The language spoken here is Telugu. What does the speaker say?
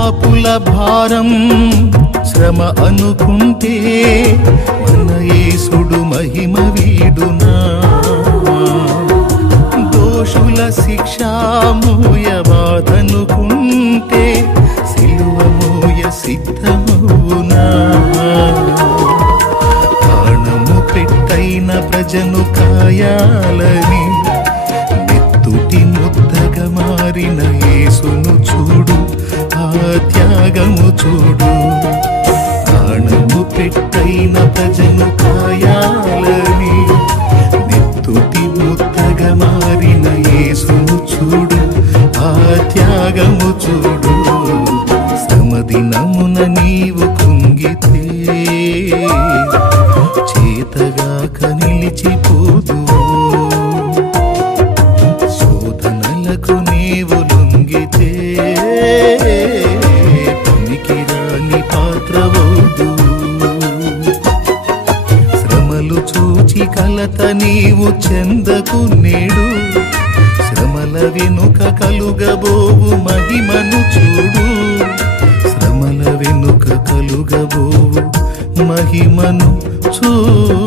పాపుల భారం శ్రమ అనుకుంటే మన యేసుడు మహిమ వీడునా దోషుల శిక్ష మోయబాదనుకుంటే సిలువ మోయ సిద్ధమవునా ప్రాణము పెట్టైన ప్రజను కాయాలని నెత్తుటి ముద్దగా మారిన యేసును చూడు ఆ త్యాగము చూడు ప్రాణము పెట్టైన ప్రజను కాయాలని నెత్తుటి ముద్దగా మారిన యేసును చూడు ఆ త్యాగము చూడు శ్రమదినమున నీవు కుంగితే చేతగాక నిలిచిపోదు శోధనలకు నీవు లొంగితే పనికిరాని పాత్రవోదు శ్రమలు చూచి కలత నీవు చెందకు నేడు శ్రమల వెనుక కలుగబోవు మహిమను చూడు శ్రమల వెనుక కలుగబోవు మహిమను చూడు